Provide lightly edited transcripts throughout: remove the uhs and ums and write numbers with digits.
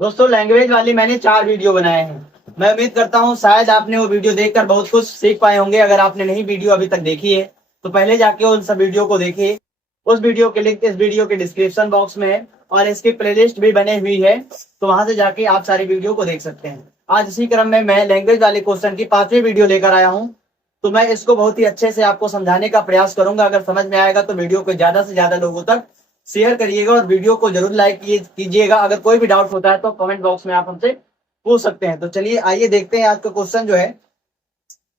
दोस्तों लैंग्वेज वाली मैंने 4 वीडियो बनाए हैं। मैं उम्मीद करता हूँ शायद आपने वो वीडियो देखकर बहुत कुछ सीख पाए होंगे। अगर आपने नहीं वीडियो अभी तक देखी है तो पहले जाके उन सब वीडियो को देखिए। उस वीडियो के लिंक इस वीडियो के डिस्क्रिप्शन बॉक्स में है और इसकी प्लेलिस्ट भी बनी हुई है, तो वहां से जाके आप सारी वीडियो को देख सकते हैं। आज इसी क्रम में मैं लैंग्वेज वाले क्वेश्चन की 5वीं वीडियो लेकर आया हूँ। तो मैं इसको बहुत ही अच्छे से आपको समझाने का प्रयास करूंगा। अगर समझ में आएगा तो वीडियो को ज्यादा से ज्यादा लोगों तक शेयर करिएगा और वीडियो को जरूर लाइक कीजिएगा। अगर कोई भी डाउट होता है तो कमेंट बॉक्स में आप हमसे पूछ सकते हैं। तो चलिए आइए देखते हैं आज का क्वेश्चन जो है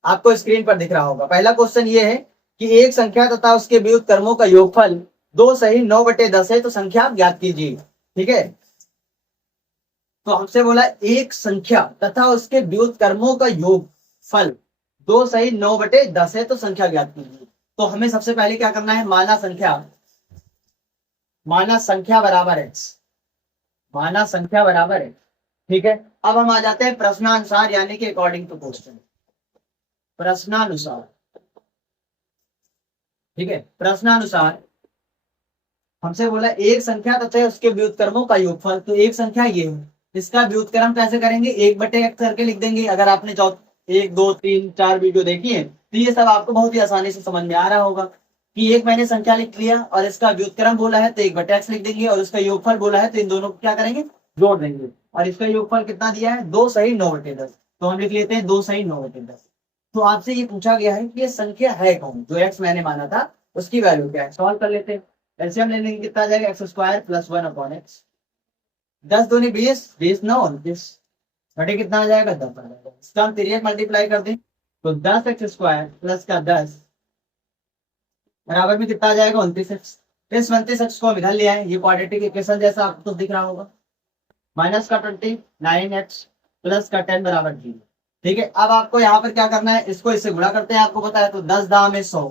आपको स्क्रीन पर दिख रहा होगा। पहला क्वेश्चन ये है कि एक संख्या तथा उसके व्युत्क्रमों का योगफल 2 सही 9/10 है, तो संख्या आप ज्ञात कीजिए। ठीक है, तो हमसे बोला एक संख्या तथा उसके व्युत्क्रमों का योगफल 2 सही 9/10 है, तो संख्या ज्ञात कीजिए। तो हमें सबसे पहले क्या करना है, माना संख्या बराबर है, माना संख्या बराबर है। ठीक है, अब हम आ जाते हैं प्रश्नानुसार यानी कि अकॉर्डिंग टू क्वेश्चन। प्रश्नानुसार, ठीक है, प्रश्नानुसार हमसे बोला एक संख्या तथा उसके व्युत्क्रमों का योगफल। तो एक संख्या ये है, इसका व्युत्क्रम कैसे करेंगे, 1/x करके लिख देंगे। अगर आपने 1 2 3 4 वीडियो देखी है तो ये सब आपको बहुत ही आसानी से समझ में आ रहा होगा कि एक मैंने संख्या लिख लिया और इसका व्युत्क्रम बोला है तो 1/x लिख देंगे, और उसका योगफल बोला है तो इन दोनों को क्या करेंगे, जोड़ देंगे। और इसका योगफल कितना दिया है, 2 सही 9/10, तो हम लिख लेते हैं 2 सही 9/10। तो आपसे ये पूछा गया है कि ये संख्या है कौन, जो एक्स मैंने माना था उसकी वैल्यू क्या है। सॉल्व कर लेते हैं। एलसीएम ले लेंगे, कितना आ जाएगा, x² + 1/x। 10 दूनी 20, 20 9 29, बटे कितना आ जाएगा, 10 आ जाएगा। इसका हम तिरक मल्टीप्लाई कर दें तो 10x² + 10 बराबर में कितना आ जाएगा, 29x। इस 29x को हम इधर ले आए, ये क्वाड्रेटिक इक्वेशन जैसा आपको तो दिख रहा होगा। माइनस का 20, 9x प्लस का 10 बराबर 0। ठीक है, अब आपको यहाँ पर क्या करना है, इसको इससे गुणा करते हैं, आपको पता है। तो 10 दाम है 100,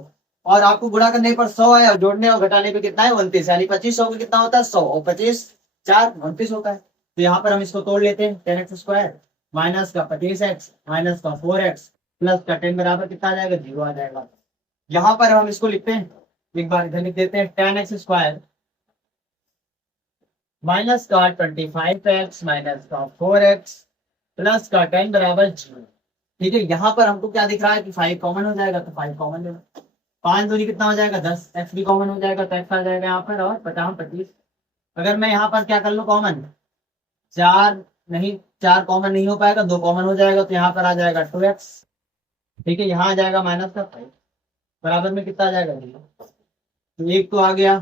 और आपको गुणा करने पर 100 है और जोड़ने और घटाने पे कितना है, 29, यानी 25 का कितना होता है, 100, और 25 4 29 होता है। तो यहाँ पर हम इसको तोड़ लेते हैं, 10x² माइनस का 25x माइनस का 4x प्लस का 10 बराबर कितना आ जाएगा, 0 आ जाएगा। यहाँ पर हम इसको लिखते हैं, एक बार इधर लिख देते हैं, 10x² माइनस का 25x माइनस का 4x प्लस का 10 बराबर 0। ठीक है, यहाँ पर हमको क्या दिख रहा है कि 5 कॉमन हो जाएगा, तो 5 कॉमन ले लो। 5 दूनी कितना हो जाएगा, 10, एक्स भी कॉमन हो जाएगा तो एक्स आ जाएगा यहाँ पर, और 50 25। अगर मैं यहाँ पर क्या कर लूँ कॉमन, 4 नहीं, 4 कॉमन नहीं हो पाएगा, 2 कॉमन हो जाएगा, तो यहाँ पर आ जाएगा 2x। ठीक है, यहाँ आ जाएगा माइनस का 5, बराबर में कितना आ जाएगा, 0। तो एक तो आ गया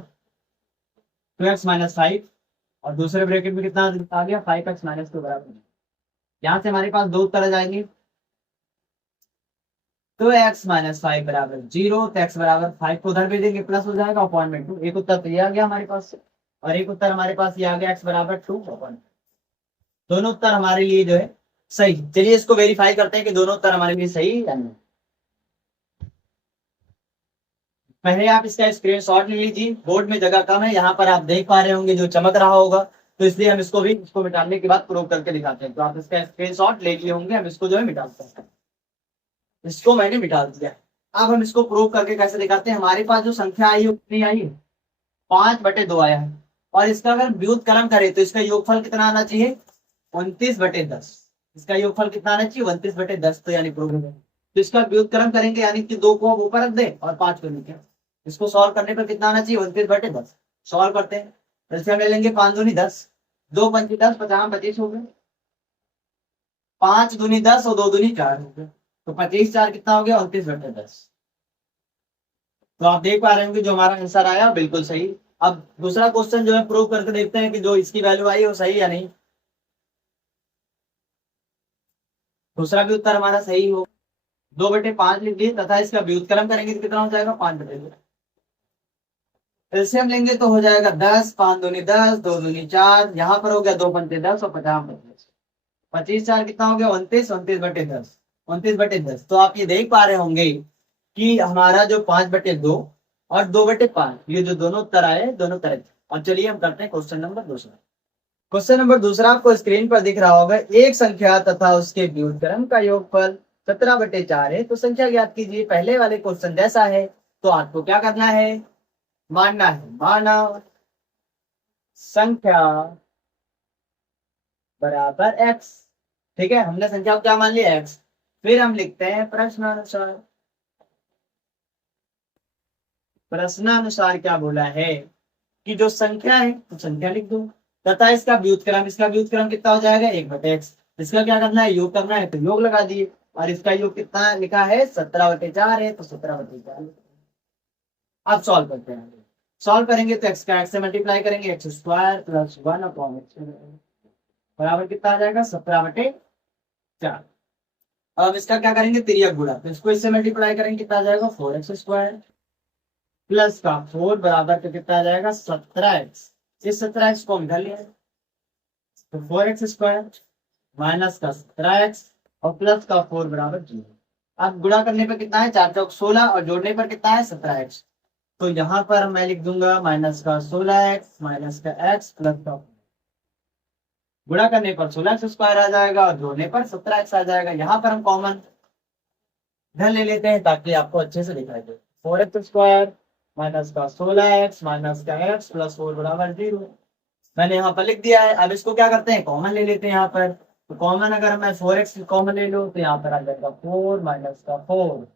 2x - 5, और दूसरे ब्रैकेट में कितना आ गया, 5x - 2 बराबर। यहाँ से हमारे पास दो उत्तर आ जाएंगे। तो x - 5 बराबर 0, तो x बराबर 5 को उधर भेजेंगे, प्लस हो जाएगा अपॉन में 2। एक उत्तर तो ये आ गया हमारे पास, और एक उत्तर हमारे पास ये आ गया, x बराबर 2 अपॉन। दोनों उत्तर हमारे लिए जो है सही। चलिए इसको वेरीफाई करते हैं कि दोनों उत्तर हमारे लिए सही है या नहीं। पहले आप इसका स्क्रीनशॉट ले लीजिए, बोर्ड में जगह कम है, यहाँ पर आप देख पा रहे होंगे जो चमक रहा होगा, तो इसलिए हम इसको मिटाने के बाद प्रूव करके दिखाते हैं। तो आप इसका स्क्रीनशॉट ले लिए होंगे, हम इसको जो है मिटाते हैं। इसको मैंने मिटा दिया। अब हम इसको प्रूव करके कैसे दिखाते हैं। हमारे पास जो संख्या आई है उतनी आई है, 5/2 आया है, और इसका अगर व्युत्क्रम करें तो इसका योगफल कितना आना चाहिए, 29/10। इसका योगफल कितना आना चाहिए, 29/10, तो यानी प्रूव है। तो इसका व्युत्क्रम करेंगे, यानी कि 2 को हम ऊपर रख दें और 5 को नीचे। इसको सॉल्व करने पर कितना आना चाहिए, 29/10। सॉल्व करते हैं, इससे हम ले लेंगे 5 दूनी 10, 2 पंची 10, 50 25 हो गए। 5 दूनी 10 और 2 दूनी 4 हो गए, तो 25 4 कितना हो गया, 29/10। तो आप देख पा रहे होंगे जो हमारा आंसर आया बिल्कुल सही। अब दूसरा क्वेश्चन जो है प्रूव करके देखते हैं कि जो इसकी वैल्यू आई है वो सही या नहीं। दूसरा भी उत्तर हमारा सही हो, 2/5 लिख दिए तथा इसका व्युत्क्रम करेंगे तो कितना हो जाएगा, 5/2। एलसीएम लेंगे तो हो जाएगा 10, 5 दूनी 10, 2 दूनी 4, यहाँ पर हो गया 2 पंचे 10 और 50 25। 25 4 कितना हो गया, 29, 29/10, 29/10। तो आप ये देख पा रहे होंगे कि हमारा जो 5/2 और 2/5, ये जो दोनों उत्तर आए, दोनों तरह। और चलिए हम करते हैं क्वेश्चन नंबर दूसरा। क्वेश्चन नंबर दूसरा आपको स्क्रीन पर दिख रहा होगा, एक संख्या तथा उसके व्युत्क्रम का योगफल 17/4 है, तो संख्या ज्ञात कीजिए। पहले वाले क्वेश्चन जैसा है, तो आपको क्या करना है, मानना है, माना संख्या बराबर x। ठीक है, हमने संख्या को क्या मान लिया, x। फिर हम लिखते हैं प्रश्नानुसार। प्रश्नानुसार क्या बोला है कि जो संख्या है तो संख्या लिख दो, तथा इसका व्युत्क्रम कितना हो जाएगा, 1/x। इसका क्या करना है, योग करना है, तो योग लगा दिए। और इसका योग कितना लिखा है, 17/4 है, तो 17/4। अब सॉल्व करते हैं। सॉल्व करेंगे तो x का x से मल्टीप्लाई करेंगे, x² + 1/x बराबर कितना आ जाएगा, 17/4। अब इसका क्या करेंगे, तिर्यक गुणा, तो इसको इससे मल्टीप्लाई करेंगे, कितना आ जाएगा, 4x² प्लस का 4 बराबर तो कितना आ जाएगा, 17x। इस 17x को हम इधर लिया, तो 4x² माइनस का 17x और प्लस का 4 बराबर 0। अब गुणा करने पर कितना है, 4 चौक 16 और जोड़ने पर कितना है, 17x। तो यहाँ पर मैं लिख दूंगा माइनस का 16x माइनस का x प्लस का, गुणा करने पर 16x² आ जाएगा और जोड़ने पर 17x आ जाएगा। यहाँ पर हम कॉमन इधर ले लेते हैं ताकि आपको अच्छे से दिखाई दे। 4x² माइनस का 16x माइनस का x प्लस 4 बराबर 0। मैंने यहाँ पर लिख दिया है। अब इसको क्या करते हैं, कॉमन ले लेते हैं यहाँ पर। तो कॉमन अगर मैं 4x कॉमन ले लूँ तो यहाँ पर आ जाएगा 4 माइनस का 4,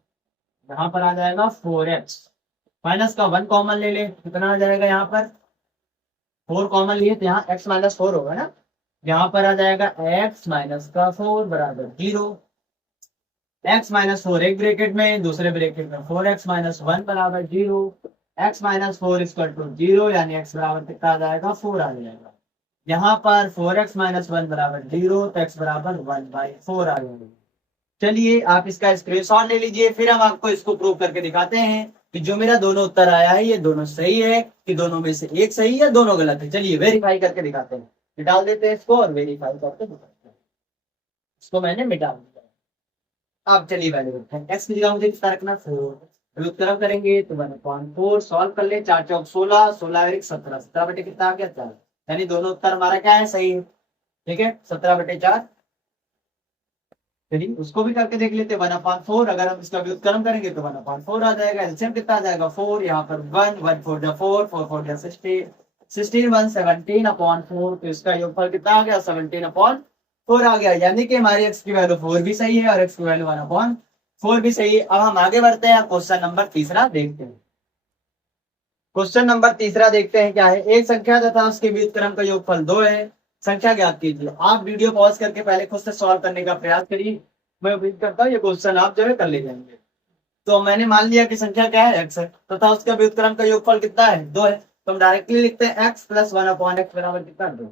यहाँ पर आ जाएगा 4x माइनस का 1 कॉमन ले ले, कितना आ जाएगा, यहाँ पर 4 कॉमन लिए तो यहाँ x माइनस 4 होगा ना, यहाँ पर आ जाएगा x माइनस का 4 बराबर 0। x माइनस 4 एक ब्रैकेट में, दूसरे ब्रैकेट में 4x माइनस 1 बराबर 0। x माइनस 4 इक्वल टू 0, यानी x बराबर कितना आ जाएगा, 4 आ जाएगा। यहाँ पर 4x माइनस 1 बराबर 0, तो x बराबर 1/4 आ जाएगा। चलिए आप इसका स्क्रीनशॉट ले लीजिए, फिर हम आपको इसको प्रूव करके दिखाते हैं कि जो मेरा दोनों उत्तर आया है ये दोनों सही है कि दोनों में से एक सही है, दोनों गलत है। चलिए वेरीफाई करके दिखाते हैं। मिटा देते हैं इसको और वेरीफाई करके दिखाते हैं। इसको मैंने मिटा दिया। अब चलिए पहले देखते हैं, एक्स की जगह मुझे कितना रखना, 4। व्युत्क्रम करेंगे तो 1/4 सॉल्व कर ले, 4 चौक 16, 16 और 1 17, 17 कितना आ गया, 4। यानी दोनों उत्तर हमारा क्या है, सही है। ठीक है, 17/4। चलिए उसको भी करके देख लेते हैं। 1/4 अगर हम इसका व्युत्क्रम करेंगे तो 1/4 आ जाएगा। एलसीएम कितना आ जाएगा, 4, यहाँ पर 1, 1 4 जा 4, 4 4 जा 16, 16 1 17/4, तो इसका योगफल कितना आ गया, 17/4 आ गया। यानी कि हमारी एक्स की वैल्यू 4 भी सही है और एक्स की वैल्यू 1/4 भी सही है। अब हम आगे बढ़ते हैं, क्वेश्चन नंबर तीसरा देखते हैं। क्वेश्चन नंबर तीसरा देखते हैं क्या है, एक संख्या तथा उसके व्युत्क्रम का योगफल 2 है, संख्या ज्ञात कीजिए। आप वीडियो पॉज करके पहले खुद से सॉल्व करने का प्रयास करिए। मैं उम्मीद करता हूँ ये क्वेश्चन आप जो है कर ले जाएंगे। तो मैंने मान लिया कि संख्या क्या है, एक्स है, तथा उसका व्युत्क्रम का योगफल कितना है, 2 है। तो हम डायरेक्टली लिखते हैं एक्स प्लस 1/x बराबर कितना, 2।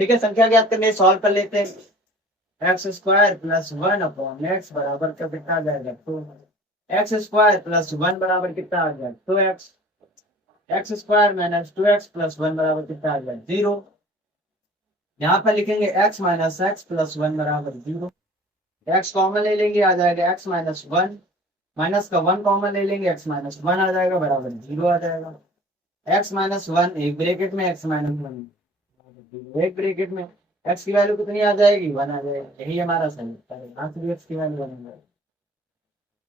ठीक है, संख्या ज्ञात करने सॉल्व कर लेते हैं। x² प्लस 1/x बराबर का कितना आ जाएगा, 2। x² प्लस 1 बराबर कितना आ गया, 2x। x² minus 2x plus 1 बराबर कितना आ गया, 0। यहाँ पर लिखेंगे x माइनस एक्स प्लस 1 बराबर 0। x कॉमन ले लेंगे, आ जाएगा x माइनस 1, माइनस का 1 कॉमन ले लेंगे, x माइनस 1 आ जाएगा बराबर 0 आ जाएगा। x माइनस 1 एक ब्रैकेट में, x माइनस 1 एक ब्रैकेट में, x की वैल्यू कितनी आ जाएगी, 1 आ जाएगी। यही हमारा सही है, यहाँ से भी x की वैल्यू 1 आ जाएगी।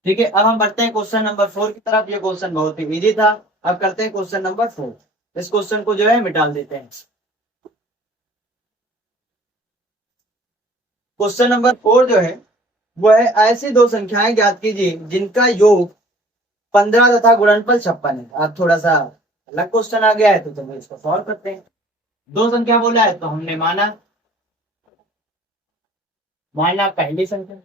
ठीक है, अब हम बढ़ते हैं क्वेश्चन नंबर 4 की तरफ। ये क्वेश्चन बहुत ही इजी था। अब करते हैं क्वेश्चन नंबर 4। इस क्वेश्चन को जो है मिटाल देते हैं। क्वेश्चन नंबर 4 जो है वो है, ऐसी दो संख्याएं ज्ञात कीजिए जिनका योग 15 तथा गुणनफल 56 है। अब थोड़ा सा अलग क्वेश्चन आ गया है तो चलिए इसको सॉल्व करते हैं। दो संख्या बोला है तो हमने माना माना पहली संख्या,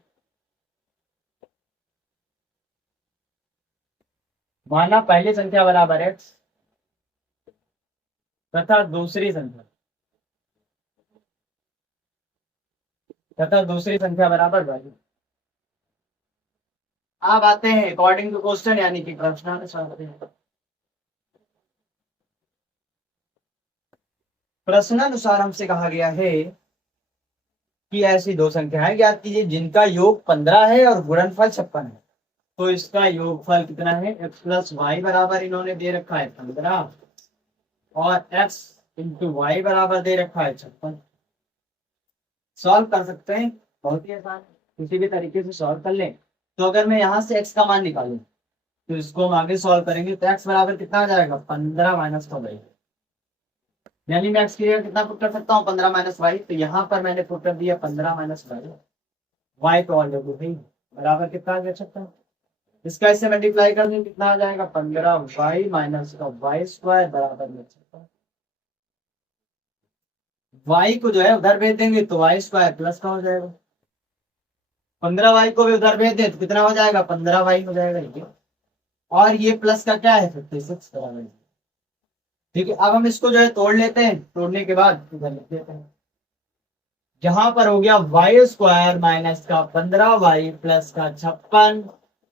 माना पहली संख्या बराबर x तथा दूसरी संख्या, बराबर y। अब आते हैं अकॉर्डिंग टू क्वेश्चन, यानी कि प्रश्नानुसार। प्रश्नानुसार हमसे कहा गया है कि ऐसी दो संख्याएं ज्ञात कीजिए जिनका योग 15 है और गुणनफल 56 है। तो इसका योगफल कितना है, x प्लस वाई बराबर इन्होंने दे रखा है 15 और x इंटू वाई बराबर दे रखा है 56। सॉल्व कर सकते हैं, बहुत ही आसान, किसी भी तरीके से सॉल्व कर लें। तो अगर मैं यहाँ से x का मान निकालूं तो इसको हम आगे सॉल्व करेंगे तो x बराबर कितना आ जाएगा, 15 माइनस का वाई। यानी मैं एक्स की जगह कितना पुट कर सकता हूँ 15 माइनस वाई, तो यहाँ पर मैंने पुट कर दिया 15 माइनस वाई, वाई तो ऑलरेडी भाई बराबर कितना आ जा सकता है, इसका इससे मल्टीप्लाई कर दें कितना आ जाएगा 15 वाई माइनस का वाई स्क्वायर बराबर मिल सकता है, वाई को जो है उधर भेज देंगे तो वाई स्क्वायर प्लस का हो जाएगा, 15 वाई को भी उधर भेज दें तो कितना हो जाएगा 15 वाई हो जाएगा ये, और ये प्लस का क्या है 56 बराबर। ठीक है, अब हम इसको जो है तोड़ लेते हैं, तोड़ने के बाद इधर लिख देते हैं, जहां पर हो गया वाई स्क्वायर माइनस का 15 वाई प्लस का 56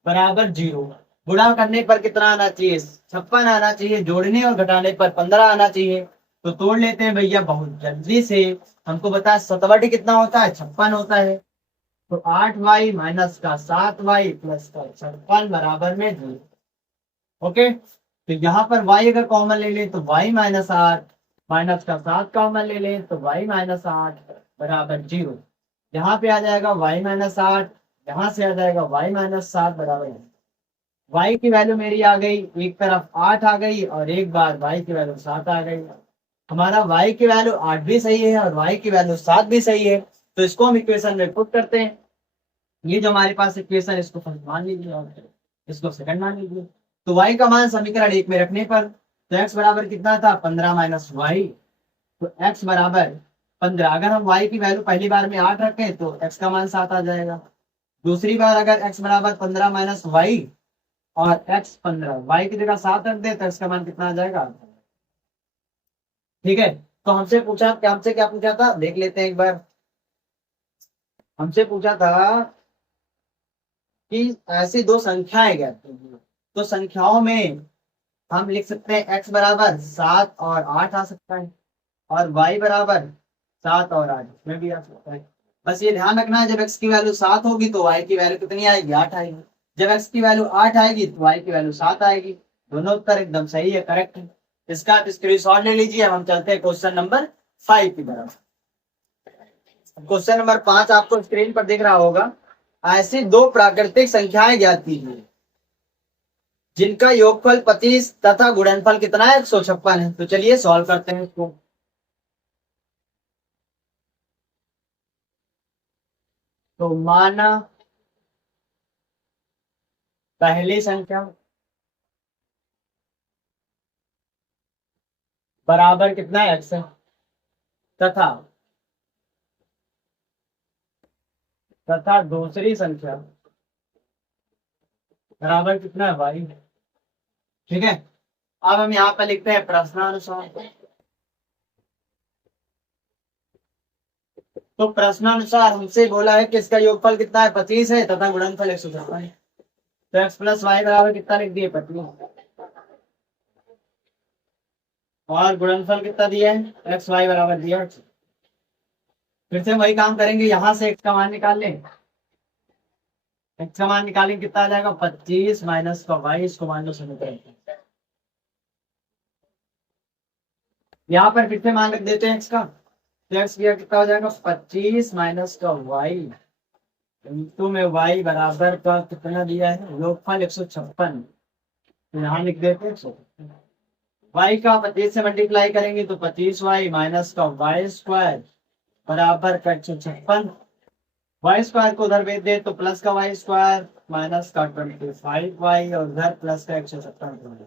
बराबर 0। गुणा करने पर कितना आना चाहिए 56 आना चाहिए, जोड़ने और घटाने पर 15 आना चाहिए, तो तोड़ लेते हैं भैया बहुत जल्दी से। हमको बता सतवट कितना होता है 56 होता है, तो 8 वाई माइनस का 7 वाई प्लस का 56 बराबर में 0। ओके, तो यहाँ पर y अगर कॉमन ले लें तो y माइनस 8 माइनस का 7 कॉमन ले लें तो y माइनस 8 बराबर 0। यहाँ पे आ जाएगा y माइनस 8, यहाँ से आ जाएगा y माइनस 7 बराबर 0। y की वैल्यू मेरी आ गई, एक तरफ 8 आ गई और एक बार y की वैल्यू 7 आ गई। हमारा y की वैल्यू 8 भी सही है और y की वैल्यू 7 भी सही है, तो इसको हम इक्वेशन में पुट करते हैं। ये जो हमारे पास इक्वेशन, इसको फर्स्ट मान लीजिए और इसको सेकंड मान लीजिए। तो y का मान समीकरण 1 में रखने पर तो x बराबर कितना था 15 माइनस वाई, तो x बराबर 15। अगर हम y की वैल्यू पहली बार में 8 रखें तो x का मान 7 आ जाएगा। दूसरी बार अगर x बराबर 15 माइनस वाई और x 15 y की जगह 7 रख दे तो x का मान कितना आ जाएगा। ठीक है, तो हमसे क्या पूछा था देख लेते हैं एक बार। हमसे पूछा था कि ऐसी दो संख्याएं ज्ञात कीजिए, तो संख्याओं में हम लिख सकते हैं x बराबर 7 और 8 आ सकता है, और y बराबर 7 और 8 इसमें भी आ सकता है। बस ये ध्यान रखना है जब x की वैल्यू 7 होगी तो y की वैल्यू कितनी आएगी 8 आएगी, जब x की वैल्यू 8 आएगी तो y की वैल्यू 7 आएगी। दोनों उत्तर एकदम सही है, करेक्ट है। इसका आप स्क्रीनशॉट ले लीजिए। अब हम चलते हैं क्वेश्चन नंबर 5 की तरफ। क्वेश्चन नंबर 5 आपको स्क्रीन पर दिख रहा होगा। ऐसी दो प्राकृतिक संख्याएं ज्ञात कीजिए जिनका योगफल 25 तथा गुणनफल कितना है 156 है। तो चलिए सॉल्व करते हैं इसको। तो माना पहली संख्या बराबर कितना है x है, तथा दूसरी संख्या बराबर कितना है y। ठीक है, अब हम यहाँ पर लिखते हैं प्रश्नानुसार। तो प्रश्नानुसार हमसे बोला है कि इसका योगफल कितना है 25 है तथा गुणनफल 156 है। तो x प्लस वाई बराबर कितना लिख दिए 25, और गुणनफल कितना दिया है एक्स वाई बराबर दिया। फिर से वही काम करेंगे, यहां से x का मान निकाल लें। x का मान निकालेंगे कितना आ जाएगा 25 माइनस का वाई, इसको मान लो समीकरण। यहाँ पर फिर से मान रख देते हैं x का, तो x कितना हो जाएगा 25 माइनस का वाई इंटू में y बराबर का कितना दिया है योगफल 156। तो यहाँ लिख देते हैं 156। y का 25 से मल्टीप्लाई करेंगे तो 25y माइनस का वाई स्क्वायर बराबर का 156। वाई स्क्वायर को उधर भेज दे तो प्लस का वाई स्क्वायर माइनस का 25y और उधर प्लस का 156।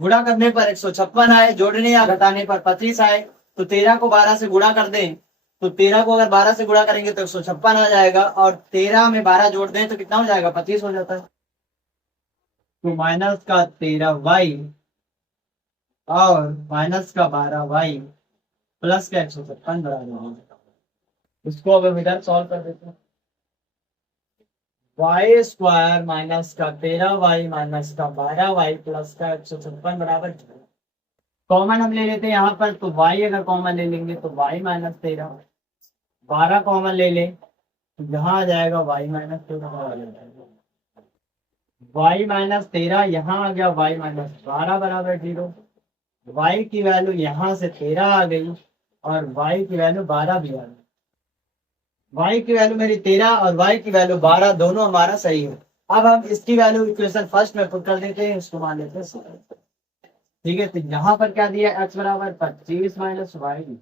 गुणा करने पर 156 आए, जोड़ने या घटाने पर 25 आए। तो 13 को 12 से गुणा कर दें, तो 13 को अगर 12 से गुणा करेंगे तो 156 आ जाएगा, और 13 में 12 जोड़ दें तो कितना हो जाएगा 25 हो जाता है। तो माइनस का 13y और माइनस का 12y प्लस का 156 बराबर। इसको अब इधर सॉल्व कर देते हैं। वाई स्क्वायर माइनस का 13y माइनस का 12y प्लस का 156 बराबर। कॉमन हम ले लेते हैं यहाँ पर, तो y अगर कॉमन ले लेंगे तो y माइनस 13, 12 कॉमन ले लें तो यहाँ आ जाएगा y माइनस 13, y माइनस 13 यहाँ आ गया y माइनस 12 बराबर 0। y की वैल्यू यहाँ से 13 आ गई और y की वैल्यू 12 भी आ गई। y की वैल्यू मेरी 13 और y की वैल्यू 12 दोनों हमारा सही है। अब हम इसकी वैल्यू इक्वेशन फर्स्ट में पुट कर देते हैं, इसको मान लेते हैं। ठीक है, तो यहाँ पर क्या दिया, x बराबर 25 माइनस वाई।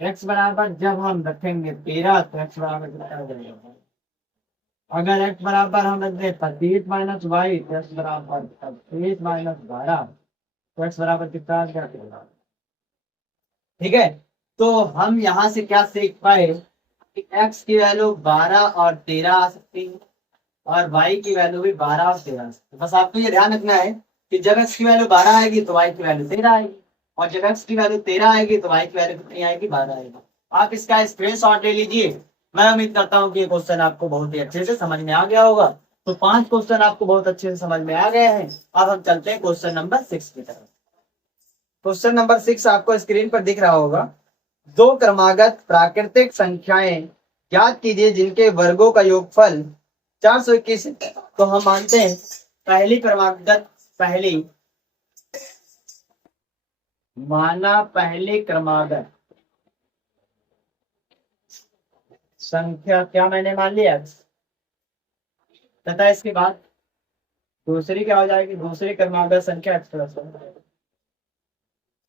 x बराबर जब हम रखेंगे 13 तो x बराबर कितना हो जाएगा, अगर x बराबर हम रख दें 25 माइनस वाई तो x बराबर 25 माइनस 12 तो x बराबर कितना आ जाएगा। ठीक है, तो हम यहाँ से क्या सीख पाए कि x की वैल्यू 12 और 13 आ सकती है और y की वैल्यू भी 12 और 13 आ सकती है। बस आपको ये ध्यान रखना है कि जब x की वैल्यू 12 आएगी तो y की वैल्यू 13 आएगी और जब x की वैल्यू 13 आएगी तो y की वैल्यू कितनी आएगी, 12 आएगी। आप इसका स्क्रीनशॉट ले लीजिए। मैं उम्मीद करता हूँ कि ये क्वेश्चन आपको बहुत ही अच्छे से समझ में आ गया होगा। तो 5 क्वेश्चन आपको बहुत अच्छे से समझ में आ गए हैं। अब हम चलते हैं क्वेश्चन नंबर 6 की तरफ। क्वेश्चन नंबर 6 आपको स्क्रीन पर दिख रहा होगा। दो क्रमागत प्राकृतिक संख्याएं ज्ञात कीजिए जिनके वर्गों का योगफल 421 है। तो हम मानते हैं पहली क्रमागत संख्या क्या मैंने मान लिया तथा इसके बाद दूसरी क्या हो जाएगी, दूसरी क्रमागत संख्या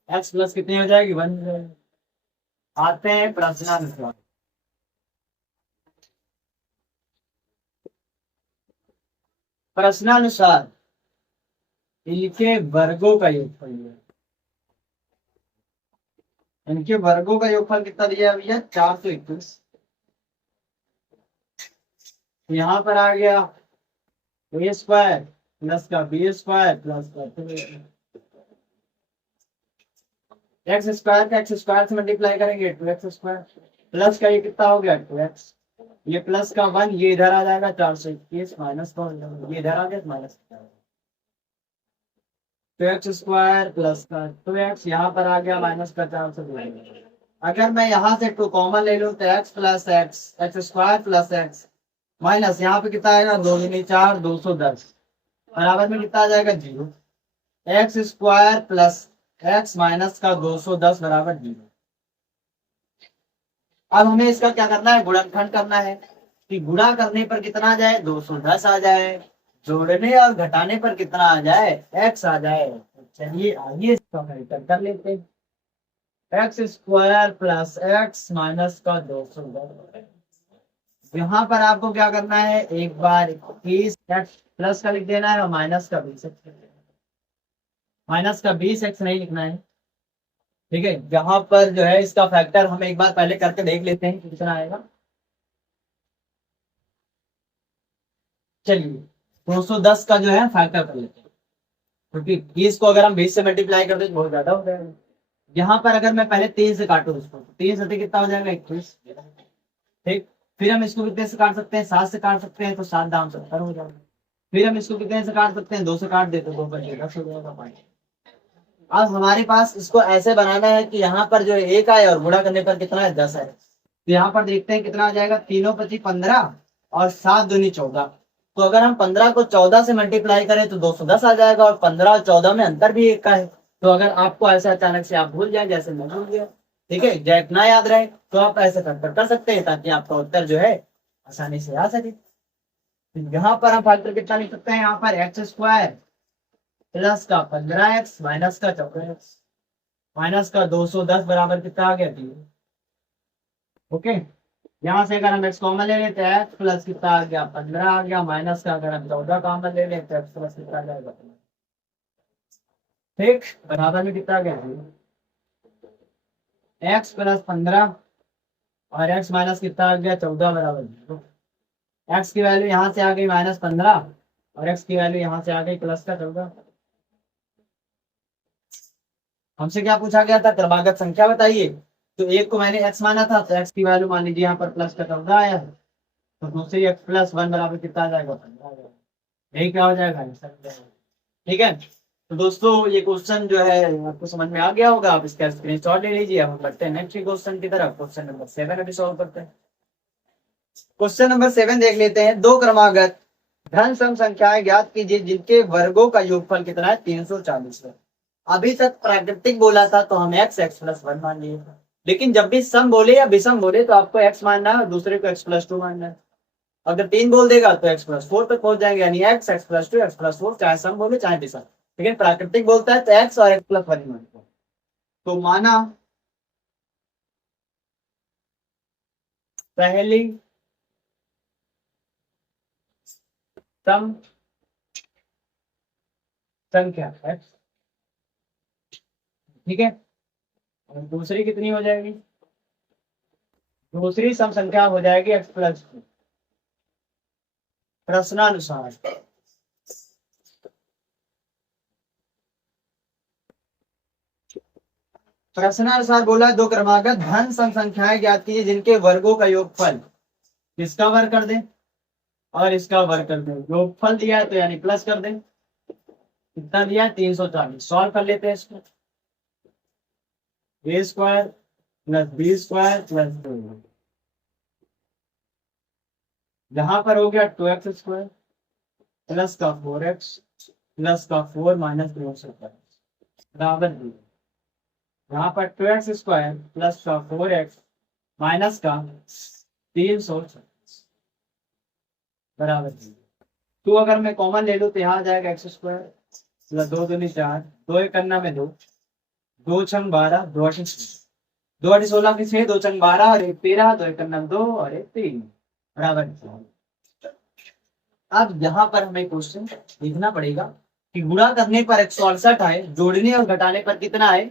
x प्लस कितनी हो जाएगी, 1। आते हैं प्रश्नानुसार। प्रश्नानुसार इनके वर्गों का योगफल, इनके वर्गों का योगफल कितना दिया भैया, 421। यहाँ पर आ गया ए स्क्वायर प्लस का बी स्क्वायर प्लस का एक्स स्क्वायर से मल्टीप्लाई करेंगे 2x स्क्वायर प्लस का ये कितना हो गया 2x, ये प्लस का 1 ये इधर आ जाएगा 421 माइनस का ये इधर आ गया माइनस 2x स्क्वायर प्लस का 2x यहाँ पर आ गया माइनस का 421। अगर मैं यहाँ से 2 कॉमन ले लूँ तो x plus x square plus x minus यहाँ पे कितना आएगा 2 दूनी 4 210 बराबर में कितना आ जाएगा 0। X square plus x minus का 210 बराबर 0। अब हमें इसका क्या करना है, गुणनखंड करना है कि गुणा करने पर कितना आ जाए 210 आ जाए, जोड़ने और घटाने पर कितना आ जाए x आ जाए। चलिए आइए इसका कर लेते हैं। X square plus x minus का 210। यहाँ पर आपको क्या करना है, एक बार 21 एक्स प्लस का लिख देना है और माइनस का 20 एक्स नहीं लिखना है। ठीक है, यहाँ पर जो है इसका फैक्टर हम एक बार पहले करके देख लेते हैं कितना आएगा। चलिए 210 का जो है फैक्टर कर लेते हैं क्योंकि 20 को अगर हम 20 से मल्टीप्लाई कर दे तो बहुत ज्यादा हो जाएगा। यहाँ पर अगर मैं पहले 3 से काटू उसको 3 से कितना हो जाएगा 21। ठीक, फिर हम इसको कितने से काट सकते हैं 7 से काट सकते हैं तो 7 दाम 70 हो जाएगा। फिर हम इसको कितने से काट सकते हैं 2 से काट देते तो 2 बचे 10 हो जाएगा 5। अब हमारे पास इसको ऐसे बनाना है कि यहाँ पर जो 1 आए और गुणा करने पर कितना है 10 है। तो यहाँ पर देखते हैं कितना आ जाएगा, तीनों 25 15 और 7 दूनी 14। तो अगर हम 15 को 14 से मल्टीप्लाई करें तो 210 आ जाएगा और 15 और 14 में अंतर भी 1 का है। तो अगर आपको ऐसा अचानक से आप भूल जाए जैसे मैं भूल गया, ठीक है, या इतना याद रहे तो आप ऐसे कर सकते हैं ताकि आपका उत्तर जो है आसानी से आ सके। यहाँ पर हम फैक्टर कितना लिख सकते हैं, यहाँ पर एक्स स्क्वायर प्लस का 15x माइनस का 14x माइनस का 210 बराबर कितना आ गया 0। ओके, यहाँ से अगर हम x कॉमन ले लेते हैं x प्लस कितना आ गया 15 आ गया माइनस का अगर हम 14 कॉमन ले लेते हैं x प्लस कितना आ जाएगा। ठीक, बराबर में कितना आ गया 0। x प्लस 15 और x माइनस कितना आ गया 14 बराबर 0। x की वैल्यू यहाँ से आ गई -15 और x की वैल्यू यहाँ से आ गई प्लस का 14। हमसे क्या पूछा गया था, क्रमागत संख्या बताइए। तो एक को मैंने x माना था तो x की वैल्यू मान लीजिए यहाँ पर प्लस का 14 आया है तो दूसरी x प्लस 1 बराबर कितना आ जाएगा 15 आ जाएगा। यही क्या हो जाएगा, ठीक है। तो दोस्तों ये क्वेश्चन जो है आपको समझ में आ गया होगा, आप इसका स्क्रीनशॉट ले लीजिए। हम बढ़ते हैं नेक्स्ट क्वेश्चन की तरफ। क्वेश्चन नंबर 7 अभी सॉल्व करते हैं। क्वेश्चन नंबर 7 देख लेते हैं। दो क्रमागत धन सम संख्याएं ज्ञात कीजिए जिनके वर्गों का योगफल कितना है 340 है। अभी तक प्राकृतिक बोला था तो हम x प्लस 1 मान लिए, लेकिन जब भी सम बोले या विषम बोले तो आपको x मानना है और दूसरे को x प्लस 2 मानना है। अगर 3 बोल देगा तो x प्लस 4 तक पहुंच जाएंगे, यानी x प्लस 2 x प्लस 4, चाहे सम बोले चाहे विषम। ठीक है, प्राकृतिक बोलता है तो एक्स और एक्स प्लस वन मानता है। तो माना पहली सम संख्या एक्स, ठीक है, और दूसरी कितनी हो जाएगी, दूसरी सम संख्या हो जाएगी एक्स प्लस टू। प्रश्नानुसार प्रश्नानुसार बोला दो क्रमागत धन सम संख्याएं ज्ञात कीजिए जिनके वर्गों का योगफल इसका वर्ग कर दें और इसका वर्ग कर दें। योगफल दिया है तो यानी प्लस कर दें। कितना दिया है, 340। सॉल्व कर लेते हैं इसको। A square plus B square plus 2, यहाँ पर हो गया 2x स्क्वायर प्लस का 4x प्लस का 4 माइनस 2 बराबर 0। यहाँ पर 2x स्क्वायर प्लस का 4x माइनस का 336 बराबर 0। तो अगर मैं कॉमन ले लूँ तो यहाँ आ जाएगा एक्स स्क्वायर प्लस 2 दूनी 4, 2 एक करना में 2, 2 छंग 12, 2 8 2 8 16 की 6, 2 छंग 12 और 1 13, 2 एक करना 2 और 1 3 बराबर 0। अब यहाँ पर हमें क्वेश्चन लिखना पड़ेगा कि गुणा करने पर 168 आए, जोड़ने और घटाने पर कितना आए,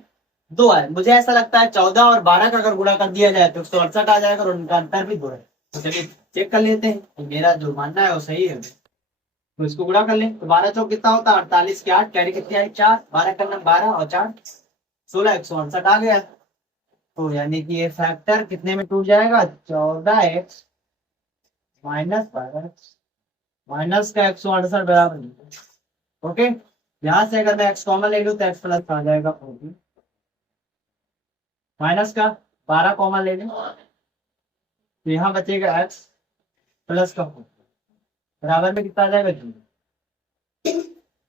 2 आए। मुझे ऐसा लगता है 14 और 12 का अगर गुणा कर दिया जाए तो 168 आ जाएगा और उनका अंतर भी 2 है। तो चलिए चेक कर लेते हैं तो मेरा जो मानना है वो सही है। तो इसको गुणा कर लें तो 12 चौक कितना होता है, 48 के 8, कैरी कितनी आई 4, 12 का नंबर 12 और 4 16, 168 आ गया। तो यानी कि ये फैक्टर कितने में टूट जाएगा, 14x माइनस 12x माइनस का 168 बराबर। ओके, यहां से अगर मैं x कॉमन ले लूं तो x प्लस आ जाएगा 14 माइनस का 12 कॉमन ले लें तो यहाँ बचेगा x प्लस का 14 बराबर में कितना आ जाएगा 0।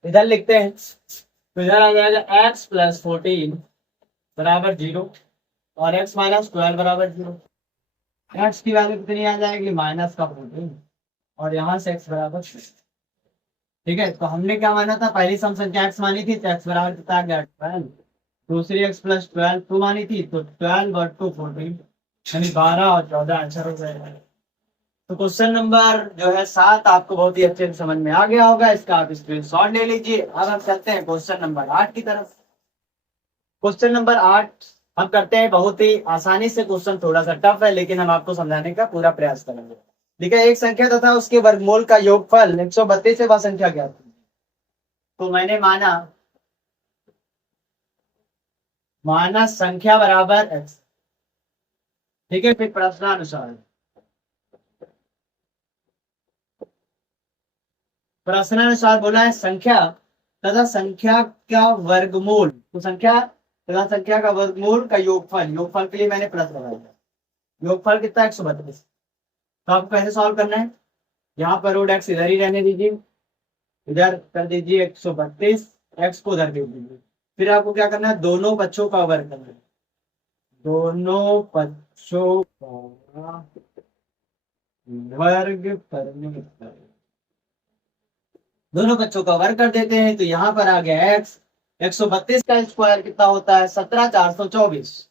इधर लिखते हैं तो इधर आ जाएगा x प्लस 14 बराबर 0 और x माइनस 12 बराबर 0। x की वैल्यू कितनी आ जाएगी, माइनस का 14 और यहाँ से x बराबर 0। ठीक है, तो हमने क्या माना था, पहली सम संख्या x मानी थी तो x बराबर कितना आ गया 12, दूसरी x प्लस 12 2 मानी थी तो 12 और 2 14 यानी 12 और 14 आंसर हो जाएगा। तो क्वेश्चन नंबर जो है 7 आपको बहुत ही अच्छे से समझ में आ गया होगा, इसका आप स्क्रीनशॉट ले लीजिए। अब हम चलते हैं क्वेश्चन नंबर 8 की तरफ। क्वेश्चन नंबर 8 हम करते हैं बहुत ही आसानी से, क्वेश्चन थोड़ा सा टफ है लेकिन हम आपको समझाने का पूरा प्रयास करेंगे। ठीक है, एक संख्या तथा उसके वर्गमूल का योगफल 132 से वह संख्या ज्ञात कीजिए। तो मैंने माना संख्या बराबर x। ठीक है, फिर प्रश्नानुसार बोला है संख्या तथा संख्या का वर्गमूल, तो संख्या तथा संख्या का वर्गमूल का योगफल, योगफल के लिए मैंने प्लस लगाया। योगफल कितना 132। तो आपको कैसे सॉल्व करना है, यहाँ पर रूट एक्स इधर ही रहने दीजिए, इधर कर दीजिए 132, एक्स को उधर दे दीजिए। फिर आपको क्या करना है, दोनों पक्षों का वर्ग करना है, दोनों पक्षों का वर्ग करने पर दोनों बच्चों का वर्ग कर देते हैं तो यहाँ पर आ गया x। 132 का स्क्वायर कितना होता है, 17,424।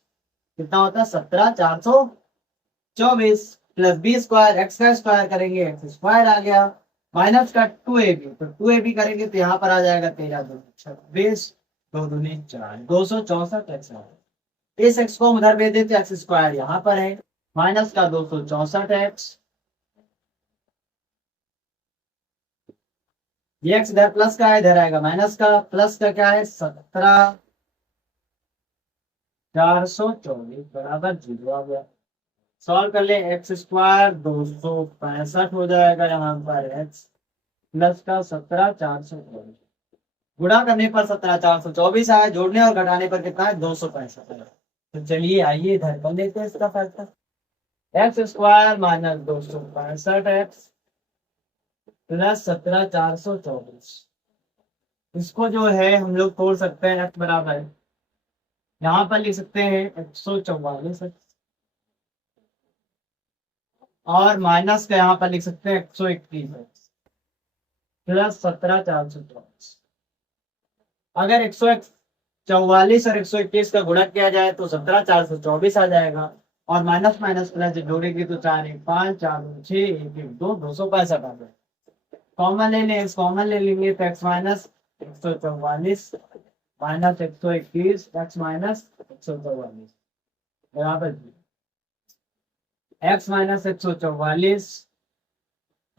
कितना होता है, 17,424 प्लस बी स्क्वायर, एक्स का स्क्वायर करेंगे एक्स स्क्वायर आ गया, माइनस का 2ab, तो 2ab करेंगे तो यहाँ पर आ जाएगा 13 2 26 2 दूनी 4 264 एक्स। इस एक्स को हम उधर भेज देते, एक्स स्क्वायर यहाँ पर है, माइनस का 264 एक्स, ये एक्स इधर प्लस का है, इधर आएगा माइनस का, प्लस का क्या है 17,424 बराबर 0 आ गया। सॉल्व कर ले, एक्स स्क्वायर 265 हो जाएगा, यहाँ पर एक्स प्लस का 17,424 गुणा करने पर 17,424 आया, जोड़ने और घटाने पर कितना है 265 है। तो चलिए आइए इधर कर लेते हैं इसका factor. X square minus 265 x plus 17,424, इसको जो है हम लोग तोड़ सकते हैं, एक्स बराबर यहाँ पर लिख सकते हैं 144 और माइनस का यहाँ पर लिख सकते हैं 131 प्लस 17,424। अगर 144 और 121 का गुणा किया जाए तो 17,424 आ जाएगा। और माइनस माइनस प्लस जब जोड़ेंगे तो 4 1 5 4 2 6 1 1 2 265 आ जाएगा। कॉमन ले लें, कॉमन ले लेंगे तो x minus 144 minus 121 x minus 144 बराबर x माइनस 144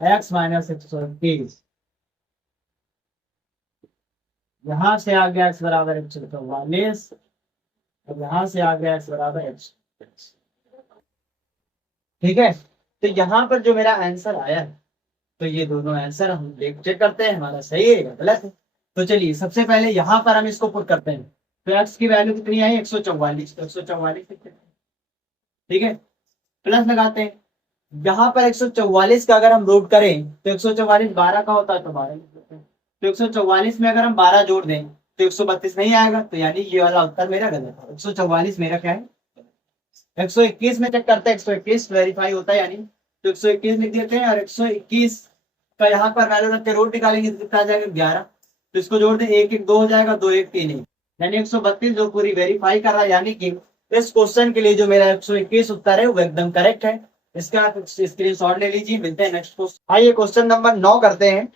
x माइनस 121। यहां से आ गया x बराबर 144 और यहां से आ गया x बराबर 121। ठीक है, तो यहां पर जो मेरा आंसर आया है, तो ये दोनों आंसर हम चेक करते हैं हमारा सही है या गलत है। तो चलिए सबसे पहले यहां पर हम इसको पुट करते हैं। तो x की वैल्यू कितनी आई 144, तो 144 ठीक है, प्लस लगाते हैं। यहाँ पर 144 का अगर हम रूट करें तो 144 12 का होता है तो 12 तो 144 में अगर हम 12 जोड़ दें तो 132 नहीं आएगा, तो यानी ये वाला उत्तर मेरा गलत है। 144 मेरा क्या है, 121 में चेक करते हैं, 121 वेरीफाई होता है यानी, तो 121 लिख देते हैं और 121 का यहाँ पर वैल्यू रख के रूट निकालेंगे तो कितना आ जाएगा 11। तो इसको जोड़ दें, 1 1 2 हो जाएगा, 2 1 3 1, यानी 132 जो पूरी वेरीफाई कर रहा है, यानी कि इस क्वेश्चन के लिए जो मेरा 121 उत्तर है वो एकदम करेक्ट है। इसका स्क्रीनशॉट ले लीजिए। मिलते हैं नेक्स्ट क्वेश्चन। आइए क्वेश्चन नंबर 9 करते हैं।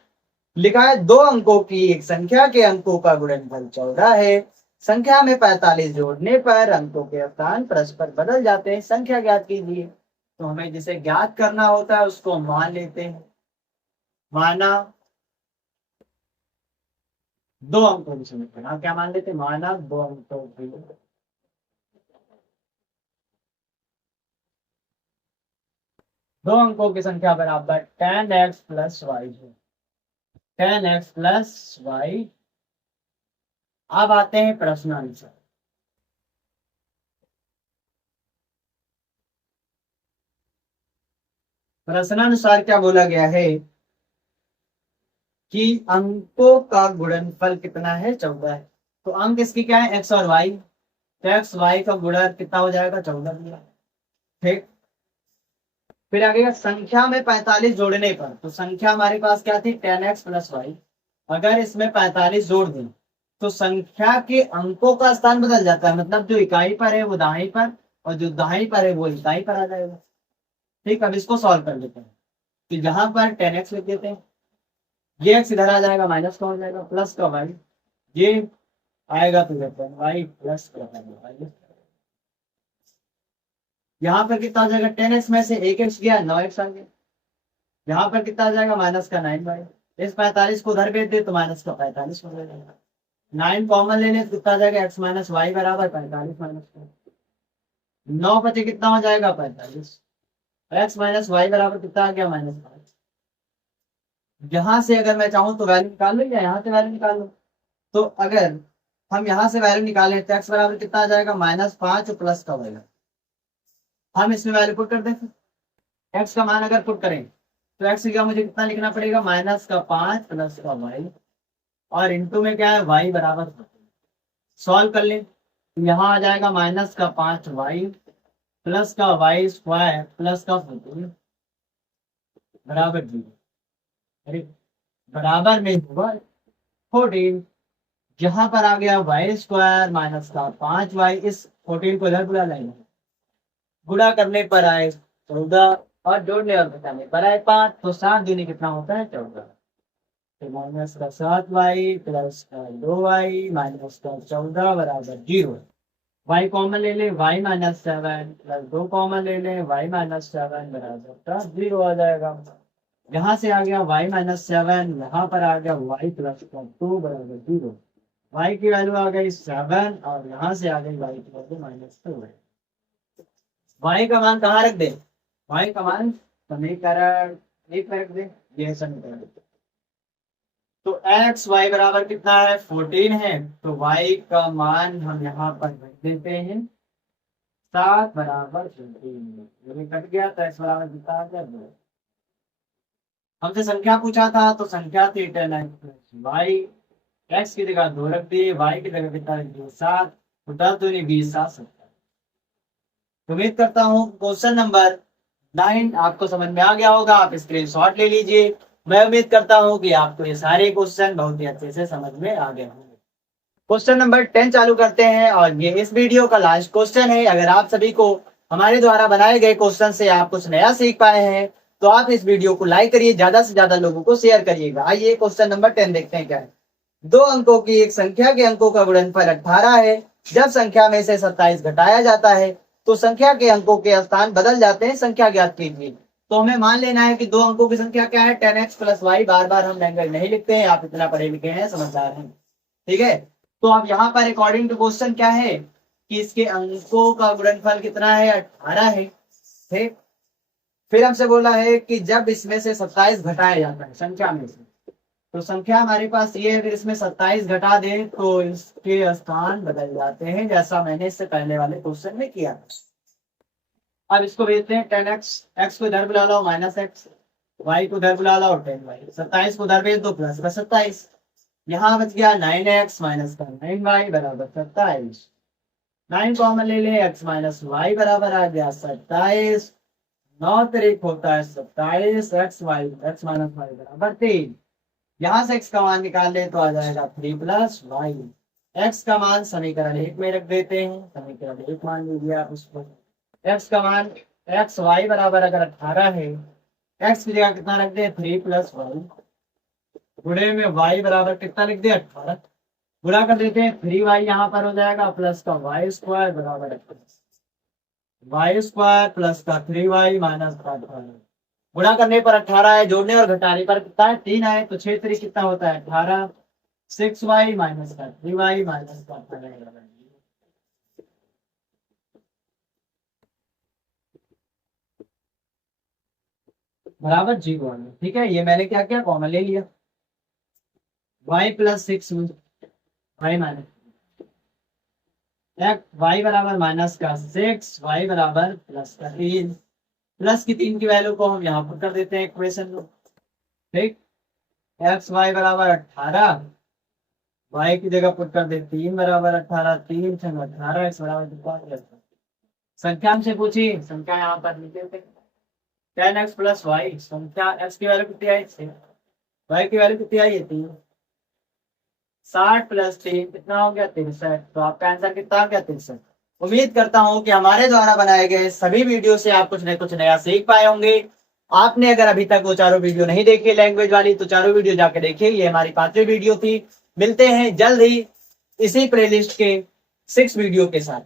लिखा है 2 अंकों की एक संख्या के अंकों का गुणनफल 14 है। संख्या में 45 जोड़ने पर अंकों के स्थान परस्पर बदल जाते हैं, संख्या ज्ञात कीजिए। तो हमें जिसे ज्ञात करना होता है उसको हम मान लेते हैं। माना 2 अंकों की संख्या, क्या मान लेते हैं, माना 2 अंकों की 2 अंकों की संख्या बराबर 10x प्लस वाई है। 10x plus Y. अब आते हैं प्रश्न आंसर। प्रश्नानुसार क्या बोला गया है कि अंकों का गुणनफल कितना है 14 है। तो अंक इसकी क्या है x और y, तो x y का गुणन कितना हो जाएगा 14। ठीक, फिर आगे संख्या में 45 जोड़ने पर, तो संख्या हमारे पास क्या थी 10x प्लस वाई। अगर इसमें 45 जोड़ दें तो संख्या के अंकों का स्थान बदल जाता है, मतलब जो इकाई पर है वो दाई पर और जो दाई पर है वो इकाई पर आ जाएगा। ठीक, अब इसको सॉल्व कर लेते हैं। तो यहाँ पर 10x लिख देते हैं, ये x इधर आ जाएगा, माइनस का हो जाएगा, प्लस का वाई, ये आएगा तो इधर वाई प्लस का वाई। यहाँ पर कितना आ जाएगा 10x में से 1x गया 9x आ गया। यहाँ पर कितना आ जाएगा माइनस का 9y। इस 45 को उधर भेज दे तो माइनस का 45 हो जाएगा। 9 कॉमन लेने तो कितना आ जाएगा x माइनस वाई बराबर 45 माइनस का 9 बचे कितना हो जाएगा 45। x माइनस वाई बराबर कितना आ गया -5। यहाँ से अगर मैं चाहूँ तो वैल्यू निकाल लो या यहाँ से वैल्यू निकाल लो। तो अगर हम यहाँ से वैल्यू निकालें तो x बराबर कितना आ जाएगा -5 प्लस का होगा। हम इसमें वैल्यू पुट कर दें, x का मान अगर पुट करें तो x का मुझे कितना लिखना पड़ेगा -5 प्लस का वाई, और इंटू में क्या है y बराबर। सॉल्व कर लें, यहाँ आ जाएगा -5y प्लस का वाई स्क्वायर प्लस का 14 बराबर 0। अरे बराबर में होगा 14। यहाँ पर आ गया वाई स्क्वायर माइनस का 5y, इस 14 को इधर बुला लेंगे, गुणा करने पर आए 14 और जोड़ने और घटाने पर आए 5, तो 7 दूनी कितना होता है 14। तो माइनस का 7y प्लस का 2y माइनस का 14 बराबर 0। y कॉमन ले ले, y माइनस 7 प्लस 2 कॉमन ले ले, y माइनस 7 बराबर 0 आ जाएगा। यहाँ से आ गया y माइनस 7, यहाँ पर आ गया y प्लस 2 बराबर 0। y की वैल्यू आ गई 7 और यहाँ से आ गई y की वैल्यू -2। y का मान कहाँ रख दे, y का मान समीकरण 1 रख दे, यह समीकरण। तो x y बराबर कितना है 14 है, तो y का मान हम यहाँ पर रख देते हैं 7 बराबर 14। ये कट गया तो x बराबर कितना आ गया 2। हमसे संख्या पूछा था तो संख्या थी 10x प्लस वाई, x की जगह 2 रख दिए, y की जगह कितना रख दिए 7, तो 10 दूनी 20 7 70। उम्मीद करता हूँ क्वेश्चन नंबर 9 आपको समझ में आ गया होगा। आप स्क्रीनशॉट ले लीजिए। मैं उम्मीद करता हूँ कि आपको ये सारे क्वेश्चन बहुत ही अच्छे से समझ में आ गए होंगे। क्वेश्चन नंबर 10 चालू करते हैं और ये इस वीडियो का लास्ट क्वेश्चन है। अगर आप सभी को हमारे द्वारा बनाए गए क्वेश्चन से आप कुछ नया सीख पाए हैं तो आप इस वीडियो को लाइक करिए, ज्यादा से ज्यादा लोगों को शेयर करिएगा। आइए क्वेश्चन नंबर 10 देखते हैं क्या है। दो अंकों की एक संख्या के अंकों का गुणनफल 18 है। जब संख्या में से 27 घटाया जाता है तो संख्या के अंकों के स्थान बदल जाते हैं, संख्या ज्ञात कीजिए। तो हमें मान लेना है कि दो अंकों की संख्या क्या है, 10x प्लस वाई। बार बार हम लैंग्वेज नहीं लिखते हैं, आप इतना पढ़े लिखे हैं, समझदार हैं, ठीक है। तो अब यहाँ पर अकॉर्डिंग टू क्वेश्चन क्या है कि इसके अंकों का गुणनफल कितना है, 18 है, ठीक। फिर हमसे बोला है कि जब इसमें से 27 घटाया जाता है संख्या में से, तो संख्या हमारे पास ये है, फिर इसमें 27 घटा दें तो इसके स्थान बदल जाते हैं, जैसा मैंने इससे पहले वाले क्वेश्चन में किया था। अब इसको भेजते हैं 10x, x को इधर बुला लो -x, y को इधर बुला लो 10y, 27 को उधर भेज दो प्लस का 27, यहाँ बच गया 9x माइनस का 9y बराबर 27। 9 कॉमन ले लें, x माइनस वाई बराबर आ गया 27। 9 तरीक होता है 27, x माइनस वाई बराबर 3। यहाँ से x का मान निकाल ले तो आ जाएगा 3 प्लस वाई। x का मान समीकरण 1 में रख देते हैं, समीकरण 1 मान लीजिए आप उसको। x का मान x y बराबर अगर 18 है, x की जगह कितना रख दे 3 प्लस वाई, गुणे में y बराबर कितना लिख दे 18, गुणा कर देते हैं 3y यहाँ पर हो जाएगा प्लस का वाई स्क्वायर बराबर वाई स्क्वायर प्लस का 3y माइनस का 18। गुणा करने पर 18 है, जोड़ने और घटाने पर कितना है 3 आए, तो 6 3 कितना होता है 18। 6y माइनस का 3y माइनस का 18 बराबर 0। ठीक है, ये मैंने क्या किया, कॉमन ले लिया। y plus 6 y minus y बराबर माइनस का 6, y बराबर प्लस का 3। प्लस की 3 की वैल्यू को हम यहाँ पर कर देते हैं इक्वेशन में, ठीक। x y बराबर 18, y की जगह पुट कर दे 3 बराबर 18, 3 छंग 18, x बराबर संख्या हमसे पूछी, संख्या यहाँ पर लिख देते 10x प्लस वाई। संख्या x की वैल्यू कितनी आई 6, y की वैल्यू कितनी आई है 3। 60 प्लस 3 कितना हो गया 63। तो आपका आंसर कितना हो गया 63। उम्मीद करता हूं कि हमारे द्वारा बनाए गए सभी वीडियो से आप कुछ न कुछ नया सीख पाए होंगे। आपने अगर अभी तक वो चारों वीडियो नहीं देखी लैंग्वेज वाली, तो चारों वीडियो जाके देखिए। ये हमारी 5वीं वीडियो थी। मिलते हैं जल्द ही इसी प्लेलिस्ट के 6 वीडियो के साथ।